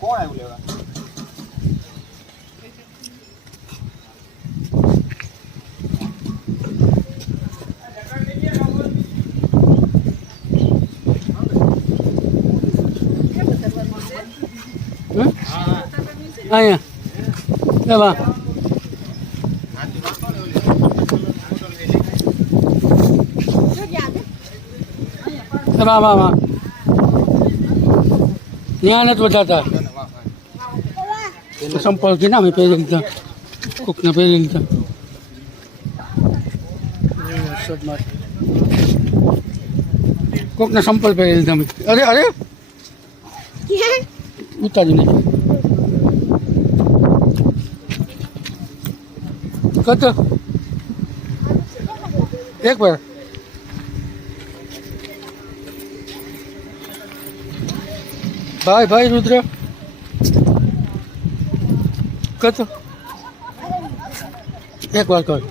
કોણ આવ્યું લેવા? અહીંયા એવા વાહ વાહ વાહ ત્યાં નથી વધારતા સંપલ છે ને અમે પહેરી લીધા કોકને પહેરી લીધા કોકને સંપલ પહેરી લીધા અમે અરે અરે ઉતારી નાખી કત એક વાર ભાઈ ભાઈ રુદ્ર કત એક વાર કર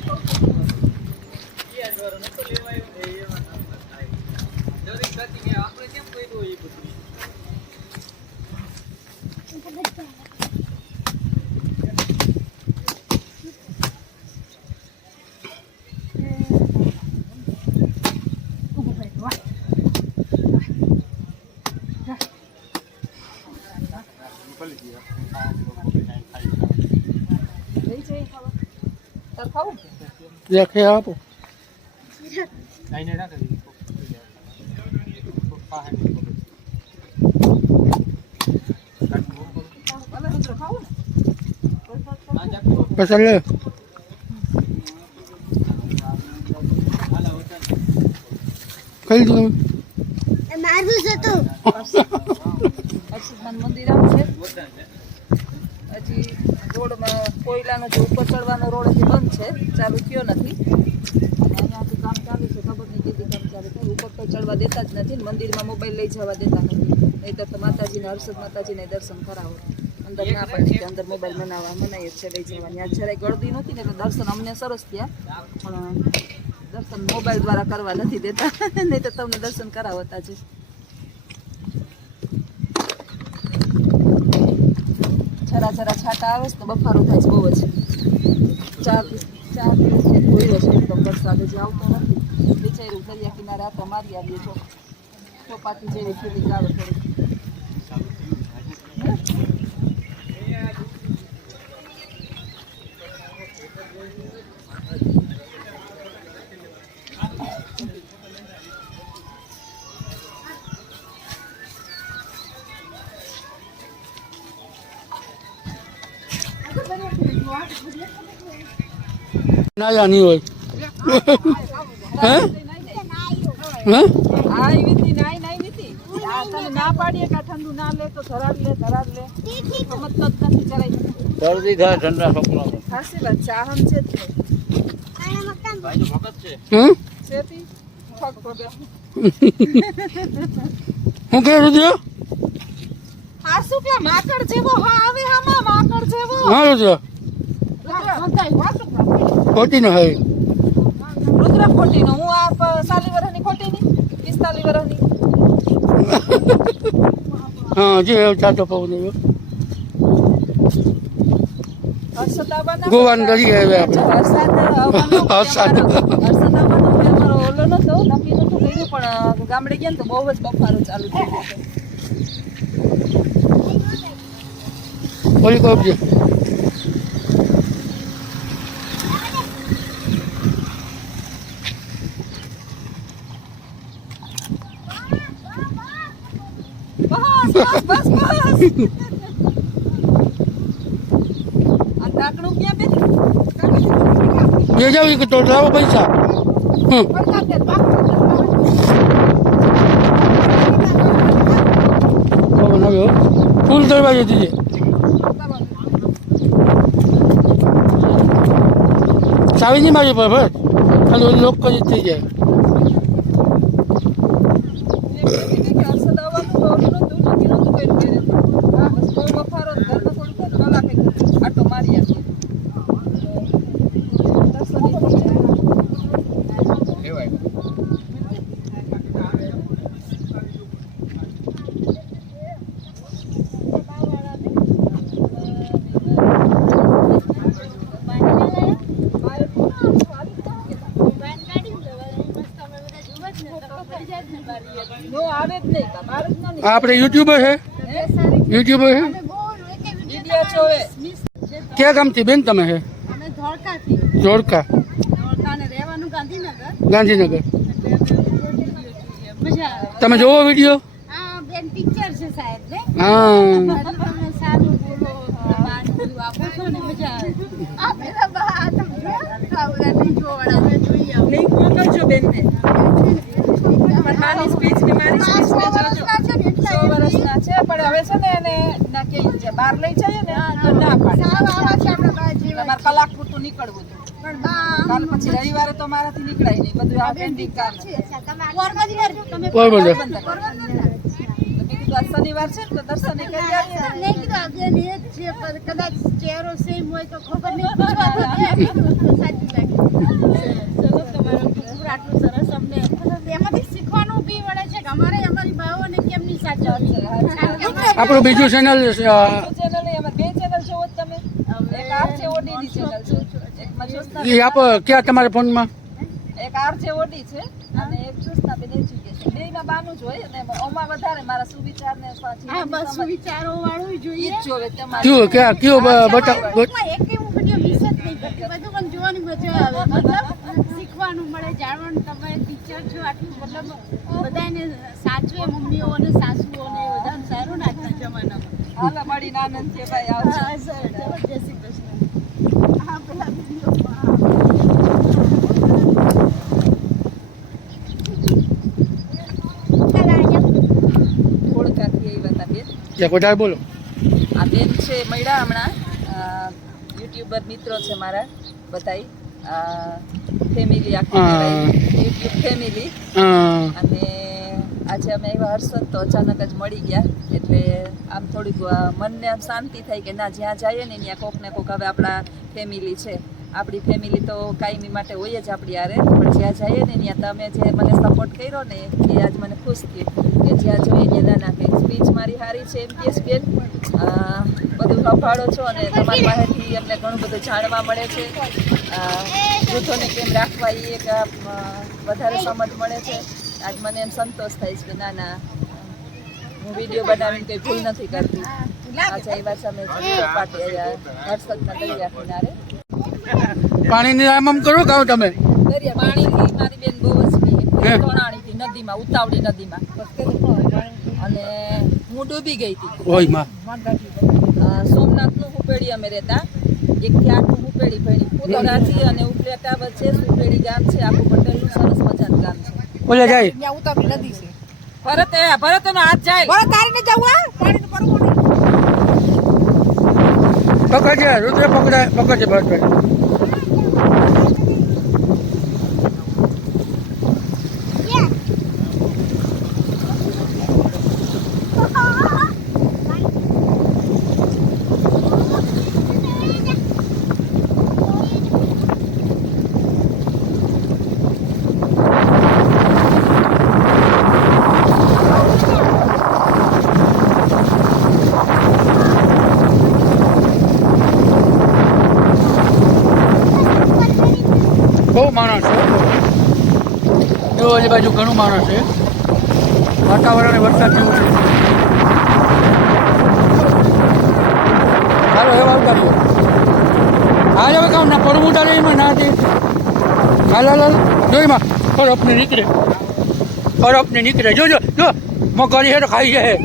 દેખે આપો પસંદ લે કઈ દઉં મારું છે તો મંદિર છે હજી રોડમાં કોયલાનો જે ઉપર ચડવાનો રોડ હજી બંધ છે, ચાલુ થયો નથી. અહીંયાથી કામ ચાલુ છે, ખબર નહીં કેટલી કામ ચાલુ થાય. ઉપર તો ચડવા દેતા જ નથી, મંદિરમાં મોબાઈલ લઈ જવા દેતા નથી. નહીંતર તો માતાજીને હર્ષદ માતાજીને દર્શન કરાવો. અંદર ના પાડી કે અંદર મોબાઈલ મનાય જ છે લઈ જવાની. આ જરાય ગળદી નહોતી ને એટલે દર્શન અમને સરસ થયા, પણ દર્શન મોબાઈલ દ્વારા કરવા નથી દેતા. નહીં તો તમને દર્શન કરાવતા છે. જરા જરા છાંટા આવે છે તો બફારો થાય છે બહુ જ. ચાર દિવસથી જોયો છે એકદમ વરસાદ હજી આવતો નથી. વિચાર્યું દરિયા કિનારે આતો મારી આવીએ તો ચોપાટી જેવી ફીલિંગ આવે થોડી. ના નહીં હોય હે હે ના પાડીએ કે ઠંડુ ના લે તો ધરાડ લે સમજતો જ નથી જરાય. જલ્દી થાય ઠંડા કપડા ખાસી વાત છે. આહમ છે જ ભાઈ મગજ છે શેતી ઠક પગે હું કહે રુદ્ર આ શું કે માકડ જેવો હા આવે હામાં માકડ જેવો. હા રુદ્ર ખોટી નો હોય રુદ્ર ખોટી નો. હું આપ 40 વર્ષની ખોટી ની 45 વર્ષની. હા જે ચાતો પવન આવ્યો હર્ષદ આવવાના ગોવાન કરી આવ્યા હર્ષદ આવવાનો અમારો ઓલો નતો નક્કી નતું કર્યું, પણ ગામડે ગયા ને તો બહુ જ બફારો ચાલુ થઈ ગયો છે. ઓલી કોપજી બસ આ ઢાંકણું ક્યાં બેન એ જાવ કે તો લાવો પૈસા પવન આવ્યો ફૂલ દરવાજો દીજે ચાવી નહીં મારી પર બસ ખાલી લોક કરી થઈ જાય. હર્ષદ આવવાનું તો ઓલું નતું નક્કી નતું કર્યું કે બસ બહુ બફારો ઘરમાં થોડું કલાકે આટો મારી આપીએ. આ આપણે યુટ્યુબર છે, યુટ્યુબર છે. વિડીયો જોવે. ક્યાં ગામથી બેન તમે છે? અમે ધોળકાથી જોડકા, ધોળકાને રહેવાનું ગાંધીનગર ગાંધીનગર. મજા આવે. તમે જોવો વિડીયો? આ બેન ટીચર છે સાહેબ ને હા, એટલે તમે સારું બોલો બાર બધું આપો છો ને મજા આવે. આ પેલા બા તમે જો આ બધા નહીં જોવાના હવે જોઈએ આવો. લિંક મોકલજો બેનને. મારી સ્પીચ ને મારી સ્પીચ ને જોજો. 100 વર્ષના છે પણ હવે છે ને એને ના કે છે બહાર લઈ જઈએ ને તો ના પાડે. આવા છે આપણા બા જેવા. તમારે કલાક પૂરતું નીકળવું હતું. પણ બા કાલ પછી રવિવારે તો મારાથી નીકળાય નહીં, બધું આ પેન્ડિંગ કામ છે. પોરબંદર તમે પોરબંદર. તો મેં કીધું આજ શનિવાર છે ને તો દર્શન કરી આવીએ ને. નહીં કીધું આ બેન એ જ છે પણ કદાચ ચહેરો સેમ હોય તો ખબર નહીં પૂછવા તો સાચું લાગે. ચલો તમારો ટૂર આટલું સરસ અમને એમાંથી શીખવાનું બી મળે છે કે અમારે અમારી બાઓને કેમની સાચવવી. આપણું બીજું ચેનલ ચેનલ નહીં, અમારે 2 ચેનલ જોવો જ તમે. એક આર છે ઓડીની ચેનલ છે, એક મજોસના, એ આપ ક્યાં તમારા ફોનમાં? એક આર છે ઓડી છે અને એક જોસના બેન એજ્યુકેશન. બેયમાં બાનું જ હોય અને ઓમાં વધારે મારા સુવિચાર ને હા બસ વિચારો વાળું જોઈએ. ઈ જ જોવે તમારે. કયું ક્યાં કયું બતાવ? એક એવું વિડીયો મિસ જ નહીં કરતી, બધું પણ જોવાની મજા આવે. મતલબ શીખવાનું મળે, જાણવાનું. તમે ટીચર છો આટલું મતલબ બધાને સાચવે, મમ્મીઓ અને સાસુઓ ને બધાને સારું ને આજના જમાનામાં. હાલો મળીને આનંદ છે ભાઈ, આવજો. હા સર, ચલો જય શ્રી કૃષ્ણ. હા પેલા વિડીયો ઓળખાથી આવ્યા હતા બેન. ત્યાં વધારે બોલો. આ બેન છે મળ્યા હમણાં, યુટ્યુબર મિત્રો છે મારા બધાય, ફેમિલી આખી કહેવાય, યુટ્યુબ ફેમિલી. હા, અને આજે અમે આવ્યા હર્ષદ તો અચાનક જ મળી ગયા એટલે આમ થોડીક મનને આમ શાંતિ થાય કે ના જ્યાં જઈએ ને ત્યાં કોક ને કોક હવે આપણા ફેમિલી છે. આપણી ફેમિલી તો કાયમી માટે હોય જ આપણી હારે, પણ જ્યાં જઈએ ને ત્યાં તમે જે મને સપોર્ટ કર્યો ને એ આજ મને ખુશ થયું કે જ્યાં જોઈએ ત્યાં નાના કંઈક સ્પીચ મારી સારી છે એમ કે બેન, બધું સંભાળો છો અને તમારી પાસેથી અમને ઘણું બધું જાણવા મળે છે. વૃદ્ધોને કેમ રાખવા એ એક વધારે સમજ મળે છે. આજ મને એમ સંતોષ થાય છે કે ના ના હું વિડીયો બનાવીને કંઈ ભૂલ નથી કરતી. આજે આવ્યા છે અમે પાટી હર્ષદના દરિયા કિનારે. પાણીની આમ કરો ગાવ તમે? દરિયા પાણીથી મારી બેન બહુ જ પીએ, તોણાણીથી નદીમાં, ઉતાવળી નદીમાં, અને હું ડૂબી ગઈ હતી. ઓય માં. સોમનાથનું હુપેડી અમે રહેતા, 1 થી 8 નું હુપેડી ભણી. ઉતરાથી અને ઉપલેટા વચ્ચે સુપેડી ગામ છે, આખું પટેલનું સરસ મજાનું ગામ છે. ઓલા જાય ભરત એનો હાથ જાય. પકડજે, રુદ્ર પકડાય, પકડજે ભરતભાઈ. બહુ માણસ છે, એવું ઓલી બાજુ ઘણું માણસ છે. વાતાવરણ વરસાદ જેવું છે. હાલો હવે આવતા રહ્યો. હાલ હવે કામ ના પડવું તારે એમાં ના દે. હાલ હાલ હાલ જોઈમાં ફરફને નીકળે, ફરફને નીકળે. જો જો જો મગર છે તો ખાઈ જાય.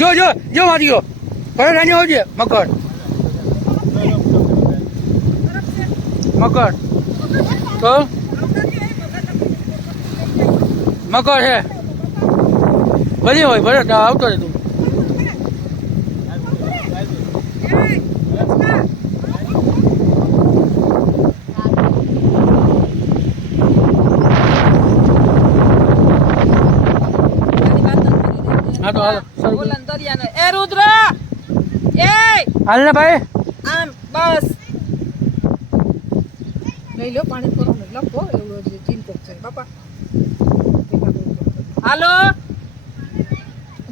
જો જો જો મારી ગયો ફરજ આની આવજે. મગર મગર તો મગર છે બધી હોય. ભરત આવતો રહે તું. હા તો હાલો બોલન દરિયાનો એ રુદ્ર એ હાલ ને ભાઈ. આમ બસ લઈ લો પાણી પૂરું લખો એવું ચિંતક છે બાપા. હાલો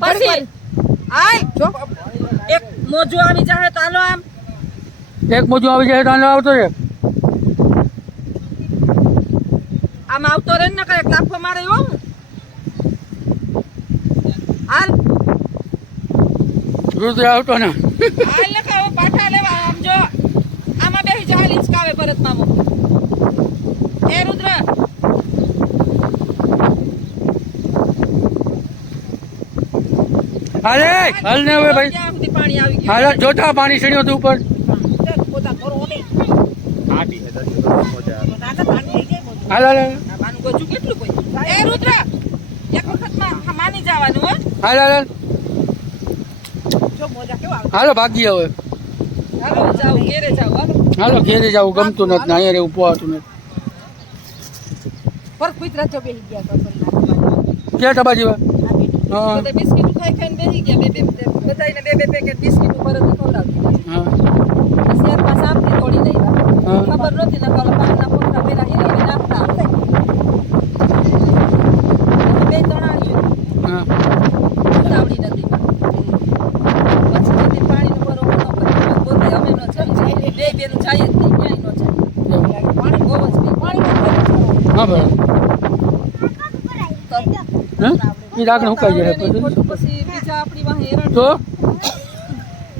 પછી આય એક મોજો આવી જાય તો હાલો આમ એક મોજું આવી જાય તો હાલો આવતો રે. આમ આવતો રે ને કઈ લાફો મારે એવું હાલ રુદ્ર આવતો ને હાલ ને કાવે પાઠા લેવા આમ જો આમાં બેહી જા હાલ હિંચકાવે ભરત મામો એ રુદ્ર હાલે હાલ ને હવે ભાઈ ત્યાં સુધી પાણી આવી ગયું હાલ જોતા પાણી ચડ્યું હતું ઉપર પોતા કરો ઓની હાલ હાલ માનું ગોચું કેટલું કોઈ એ રુદ્ર એક વખતમાં માની જવાનું હો હાલ હાલ જો મોજા કેવા આવે હાલો ભાગી હવે હાલો જાવ ઘેરે જાવ હાલો હાલો ઘેરે જવું ગમતું નથી ને અહીંયા રહેવું પોવાતું નથી પર કુતરા જો બેહી ગયા તો ક્યાં ટબા જેવા હા બધા બિસ્કિટ ખાઈ ખાઈને બેહી ગયા બે બધાને બે પેકેટ બિસ્કિટ ઉપર જ ખવડાવી હા શેરમાં સામથી તોડી લઈ હા. ખબર નહોતી ને કાલે પાનના પોતા પેલા હીરે નાખતા બે તણાવ્યું હા આવડી નથી પછી જતી પાણીનો બરોબર ન કર્યો પોતે અમે ન જાય બે બેનું જાય જ નહીં ક્યાંય ન જાય પાણી બહુ જ પી પાણી હા બરાબર હા એ રાખને ઉકાઈ જાય ખોટું પછી બીજા આપણી વાહે હેરાન તો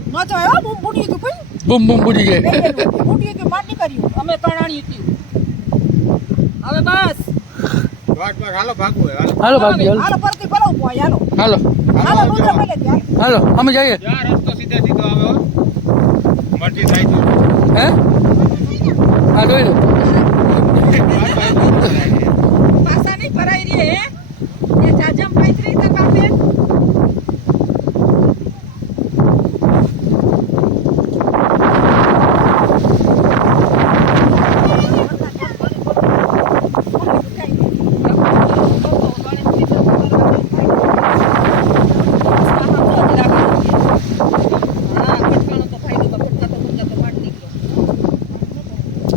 ન તો આવ્યો બૂમ બૂટી તો કોઈ બૂમ બૂમ બુડી જાય બૂટી તો માટી કર્યું અમે તણાણ્યું હતું હવે બસ હાલો ભાગવું હોય હાલો હાલો ભાગી હાલો હાલો પરથી ભરાવ પોય હાલો હાલો હાલો રુદ્ર પહેલે જ હાલો હાલો અમે જઈએ ત્યાં રસ્તો સીધે સીધો આવે હો. મરજી થાય તો હે હા જોઈ લો પાસા નહીં ભરાઈ રહી હે એ જાજમ પાઈ રહી તાર બાપે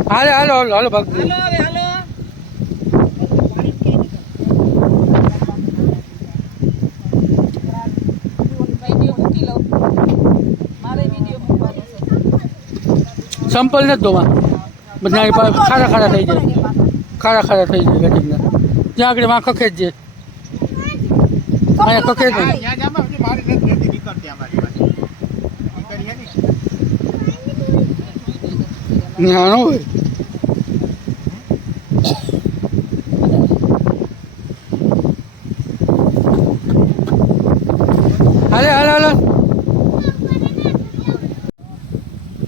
હાલો હાલો હાલો હાલો ભાગી હાલો હવે હાલો વિડીયો મૂકી લઉં મારે વિડીયો મૂકવાનો છે સંપલ નથી ધોવા બધા ખારા ખારા થઈ જાય ખારા ખારા થઈ જાય ગટીના ત્યાં આગળ માં ખખે જ છે અહીંયા ખખે જ નહીં ત્યાં જામાં પછી મારી નથી નીકળતી અમારી પાસે નીકળી હે ને ત્યાં ન હોય હાલે હાલે હાલે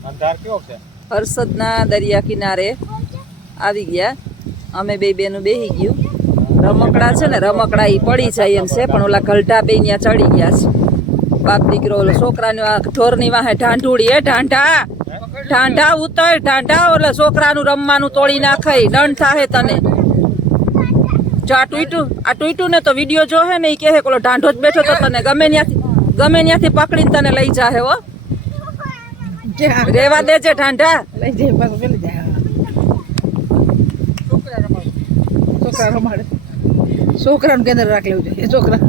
અંધાર કેવો છે હર્ષદના દરિયા કિનારે આવી ગયા અમે બે બેનું બેહી ગયું રમકડા છે ને રમકડા ઈ પડી જાય એમ છે પણ ઓલા ગલઢા બે ત્યાં ચડી ગયા છે બાપ દીકરો ઓલો છોકરાની આ ઢોરની વાહે ઢાંઢુડી એ ઢાંઢા ઢાંઢા ઉતર ઢાંઢા ઓલા છોકરાનું રમવાનું તોડી નાખે દંડ થાહે તને જો આ ટૂટ્યું ને તો વિડીયો જો હે ને ઈ કહે કે ઓલો ઢાંઢો જ બેઠો તો તને ગમે ત્યાંથી પકડીને તને લઈ જાહે હો રેવા દેજે ઢાંઢા લઈ જઈ પાછો પેલી જાય છોકરા રમાડે છોકરાનું કેન્દ્ર રાખ લેવું જોઈએ છોકરા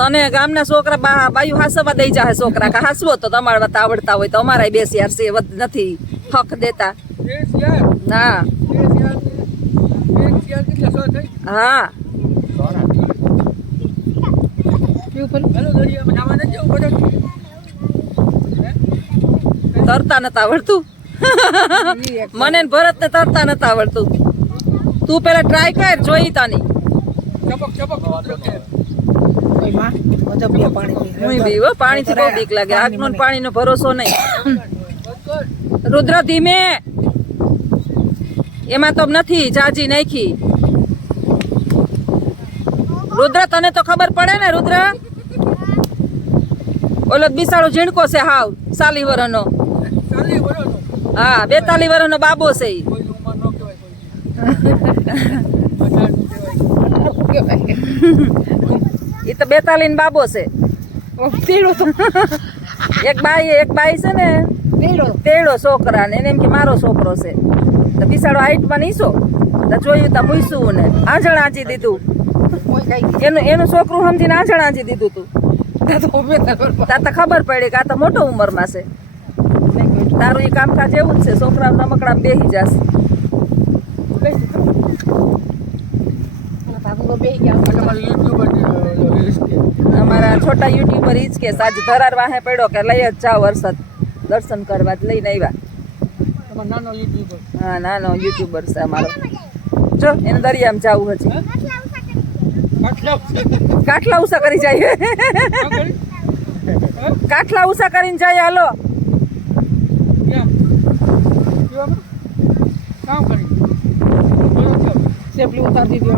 તને ગામના છોકરા બાયું હાસવા દઈ જાહે છોકરા કા હાસવો તો તમારે વાત આવડતા હોય તો અમારાય બેસ યાર છે નથી હક દેતા હા હા તરતા નતા આવડતું મને ને ભરત ને તરતા નતા આવડતું તું પેલા ટ્રાય કર જોઈ તાની કોઈ માં મજબડિયા પાણી હું બી હો પાણીથી બહુ બીક લાગે આગનો ને પાણીનો ભરોસો નહીં રુદ્ર ધીમે એમાં તો નથી જાજી નાખી રુદ્ર તને તો ખબર પડે ને રુદ્ર ઓલો બિસાડો ઝીણકો છે હાવ 40 વર્ષનો હા 42 વર્ષનો બાબો છે ઈ. ઈ તો 42 બાબો છે તેડો તો એક બાઈ છે ને તેડો છોકરાને એને એમ કે મારો છોકરો છે તો બિસાડો હાઈટમાં નીસો તો જોયું તો મૂઈસું ને આંજણ આંચી દીધું કોઈ કઈ એનું છોકરું સમજીને આંજણ આંચી દીધું તું તાર તો ખબર પડી કે આ તો મોટો ઉંમરમાં છે તારું એ કામકાજ એવું જ છે છોકરા રમકડા બેસી જશે બે ગયા તમારી યુટ્યુબર રિસ્ક અમારા છોટા યુટ્યુબર ઈ જ કે સાજ ધરાર વાહે પડ્યો કે લઈ જ જાઓ વરસાદ દર્શન કરવા જ લઈને આવ્યા. તમારો નાનો યુટ્યુબર હા નાનો યુટ્યુબર છે અમારો. જો એને દરિયામાં જાવું હજી. કાઠલા ઉષા કરી જાય. કાઠલા ઉષા કરીને જાય હાલો. કામ કરી સેફલી ઉતારી દીધી